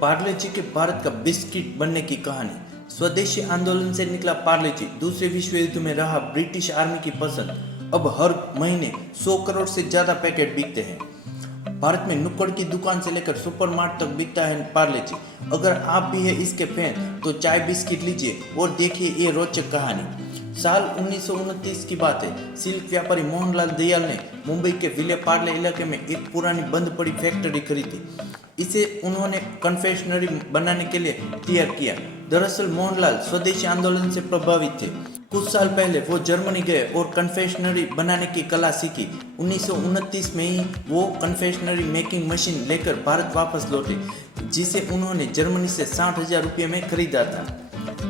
पार्ले जी के भारत का बिस्किट बनने की कहानी। स्वदेशी आंदोलन से निकला पार्ले जी दूसरे विश्व युद्ध में रहा ब्रिटिश आर्मी की पसंद। अब हर महीने 100 करोड़ से ज्यादा पैकेट बिकते हैं। भारत में नुक्कड़ की दुकान से लेकर सुपरमार्ट तक बिकता है पार्ले जी। अगर आप भी है इसके फैन तो चाय बिस्किट लीजिए और देखिए ये रोचक कहानी। साल 1929 की बात है। सिल्क व्यापारी मोहनलाल दयाल ने मुंबई के विले पार्ले इलाके में एक पुरानी बंद पड़ी फैक्ट्री खरीदी। इसे उन्होंने कन्फेक्शनरी बनाने के लिए तैयार किया। दरअसल मोहनलाल स्वदेशी आंदोलन से प्रभावित थे। कुछ साल पहले वो जर्मनी गए और कन्फेक्शनरी बनाने की कला सीखी। 1929 में ही वो कन्फेक्शनरी मेकिंग मशीन लेकर भारत वापस लौटे, जिसे उन्होंने जर्मनी से 60,000 रुपये में खरीदा था।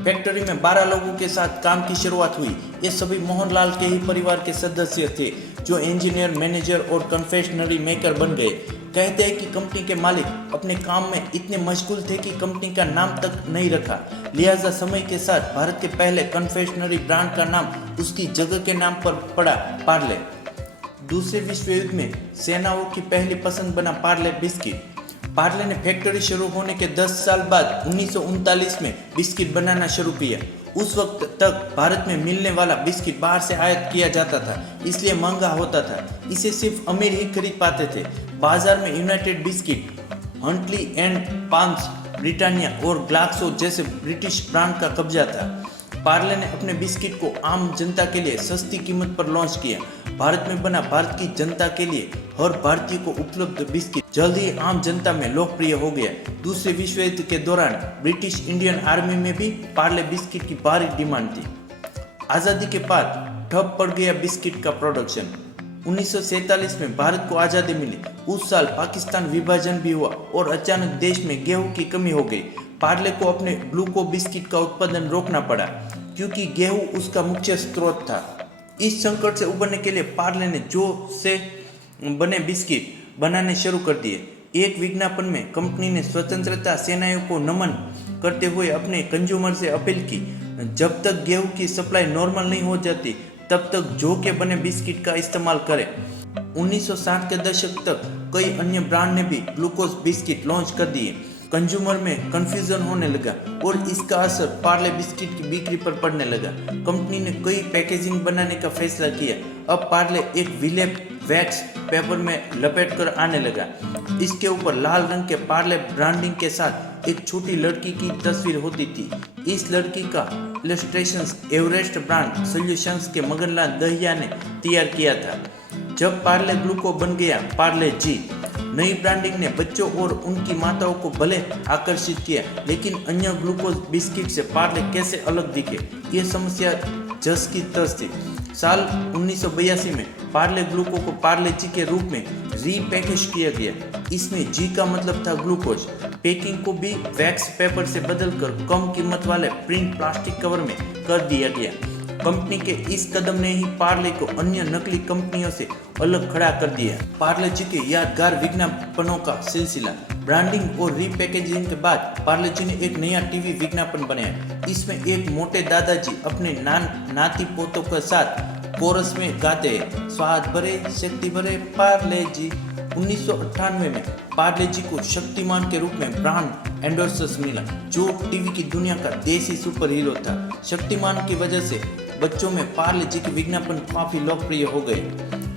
फैक्ट्री में 12 लोगों के साथ काम की शुरुआत हुई। ये सभी मोहनलाल के ही परिवार के सदस्य थे, जो इंजीनियर, मैनेजर और कन्फेक्शनरी मेकर बन गए। कहते हैं कि कंपनी के मालिक अपने काम में इतने मशगूल थे कि कंपनी का नाम तक नहीं रखा। लिहाजा समय के साथ भारत के पहले कन्फेक्शनरी ब्रांड का नाम उसकी जगह के नाम पर पड़ा, पार्ले। दूसरे विश्व युद्ध में सेनाओं की पहली पसंद बना पार्ले बिस्किट। पार्ले ने फैक्ट्री शुरू होने के 10 साल बाद 1939 में बिस्किट बनाना शुरू किया। उस वक्त तक भारत में मिलने वाला बिस्किट बाहर से आयात किया जाता था, इसलिए महंगा होता था। इसे सिर्फ अमीर ही खरीद पाते थे। बाजार में United biscuit, हंटली and palms, Britannia और ग्लाक्सो जैसे ब्रिटिश ब्रांड का कब्जा था। पार्ले ने अपने बिस्किट को आम जनता के लिए सस्ती कीमत पर लॉन्च किया। भारत में बना, भारत की जनता के लिए, हर भारतीय को उपलब्ध बिस्किट जल्द ही आम जनता में लोकप्रिय हो गया। दूसरे विश्व युद्ध के दौरान ब्रिटिश इंडियन आर्मी में भी पार्ले बिस्किट की भारी डिमांड थी। आज़ादी के बाद ठप पड़ गया बिस्किट का प्रोडक्शन। 1947 में भारत को आज़ादी मिली। उस साल पाकिस्तान विभाजन भी हुआ और अचानक देश में गेहूं की कमी हो गई। पार्ले को अपने ग्लूको बिस्किट का उत्पादन रोकना पड़ा, क्योंकि गेहूं उसका मुख्य स्रोत था। इस संकट से उबरने के लिए पार्ले ने जौ से बने बिस्किट बनाने शुरू कर दिए। एक विज्ञापन में कंपनी ने स्वतंत्रता सेनानियों को नमन करते हुए अपने कंज्यूमर से अपील की, जब तक गेहूं की सप्लाई नॉर्मल नहीं हो जाती तब तक जौ के बने बिस्किट का इस्तेमाल करें। 1960 के दशक तक कई अन्य ब्रांड ने भी ग्लूकोज बिस्किट लॉन्च कर दिए। कंज्यूमर में कंफ्यूजन होने लगा और इसका असर पार्ले बिस्किट की बिक्री पर पड़ने लगा। कंपनी ने कई पैकेजिंग बनाने का फैसला किया। अब पार्ले एक विले वैक्स पेपर में लपेट कर आने लगा। इसके ऊपर लाल रंग के पार्ले ब्रांडिंग के साथ एक छोटी लड़की की तस्वीर होती थी। इस लड़की का इलस्ट्रेशंस एवरेस्ट ब्रांड सॉल्यूशंस के मगनलाल दहिया ने तैयार किया था। जब पार्ले ग्लूको बन गया पार्ले जी, नई ब्रांडिंग ने बच्चों और उनकी माताओं को भले आकर्षित किया, लेकिन अन्य ग्लूकोज बिस्किट से पार्ले कैसे अलग दिखे, ये समस्या जस की तस थी। साल 1982 में पार्ले ग्लूको को पार्ले जी के रूप में रीपैकेज किया गया। इसमें जी का मतलब था ग्लूकोज। पैकिंग को भी वैक्स पेपर से बदलकर कम कीमत वाले प्रिंट प्लास्टिक कवर में कर दिया गया। कंपनी के इस कदम ने ही पार्ले को अन्य नकली कंपनियों से अलग खड़ा कर दिया। पार्ले जी के यादगार विज्ञापनों का सिलसिला। ब्रांडिंग और रीपैकेजिंग के बाद पार्ले जी ने एक नया टीवी विज्ञापन बनाया। इसमें एक मोटे दादाजी अपने नाती पोतों के साथ कोरस में गाते हैं, स्वाद भरे शक्ति भरे पार्ले जी। 1998 में पार्ले जी को शक्तिमान के रूप में ब्रांड एंडोर्सर्स मिला, जो टीवी की दुनिया का देसी सुपर हीरो था। शक्तिमान की वजह से बच्चों में पार्ले जी के विज्ञापन काफी लोकप्रिय हो गए।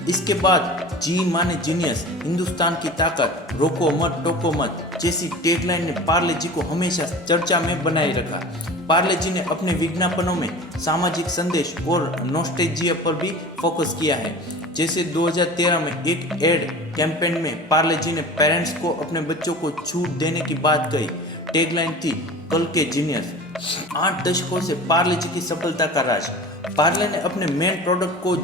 इसके बाद जी माने जीनियस, हिंदुस्तान की ताकत, रोको मत टोको मत जैसी टैगलाइन ने पार्ले जी को हमेशा चर्चा में बनाए रखा। पार्ले जी ने अपने विज्ञापनों में सामाजिक संदेश और नॉस्टैल्जिया पर भी फोकस किया है। जैसे 2013 में एक एड कैंपेन में पार्ले जी ने पेरेंट्स को अपने बच्चों को छूट देने की बात कही। टैगलाइन थी, कल के जीनियस। 8 दशकों से पार्ले जी की सफलता का राज। पार्ले ने अपने मेन प्रोडक्ट को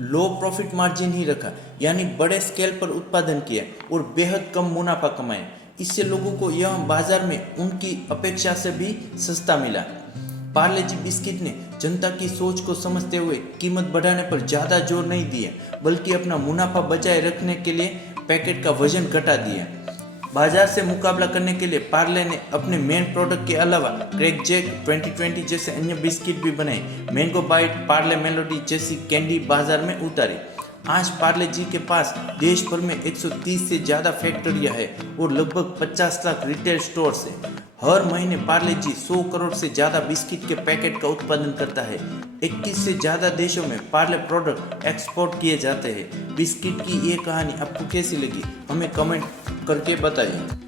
लो प्रॉफिट मार्जिन ही रखा, यानी बड़े स्केल पर उत्पादन किया और बेहद कम मुनाफा कमाया। इससे लोगों को यह बाजार में उनकी अपेक्षा से भी सस्ता मिला। पार्ले जी बिस्किट ने जनता की सोच को समझते हुए कीमत बढ़ाने पर ज़्यादा जोर नहीं दिया, बल्कि अपना मुनाफा बचाए रखने के लिए पैकेट का वजन घटा दिया। बाजार से मुकाबला करने के लिए पार्ले ने अपने मेन प्रोडक्ट के अलावा क्रैक जैक 2020 जैसे अन्य बिस्किट भी बनाए। मैंगो बाइट, पार्ले मेलोडी जैसी कैंडी बाजार में उतारी। आज पार्ले जी के पास देश भर में 130 से ज़्यादा फैक्ट्रियां हैं और लगभग 50 लाख रिटेल स्टोर्स हैं। हर महीने पार्ले जी 100 करोड़ से ज़्यादा बिस्किट के पैकेट का उत्पादन करता है। 21 से ज़्यादा देशों में पार्ले प्रोडक्ट एक्सपोर्ट किए जाते हैं। बिस्किट की ये कहानी आपको कैसी लगी हमें कमेंट करके बताइए।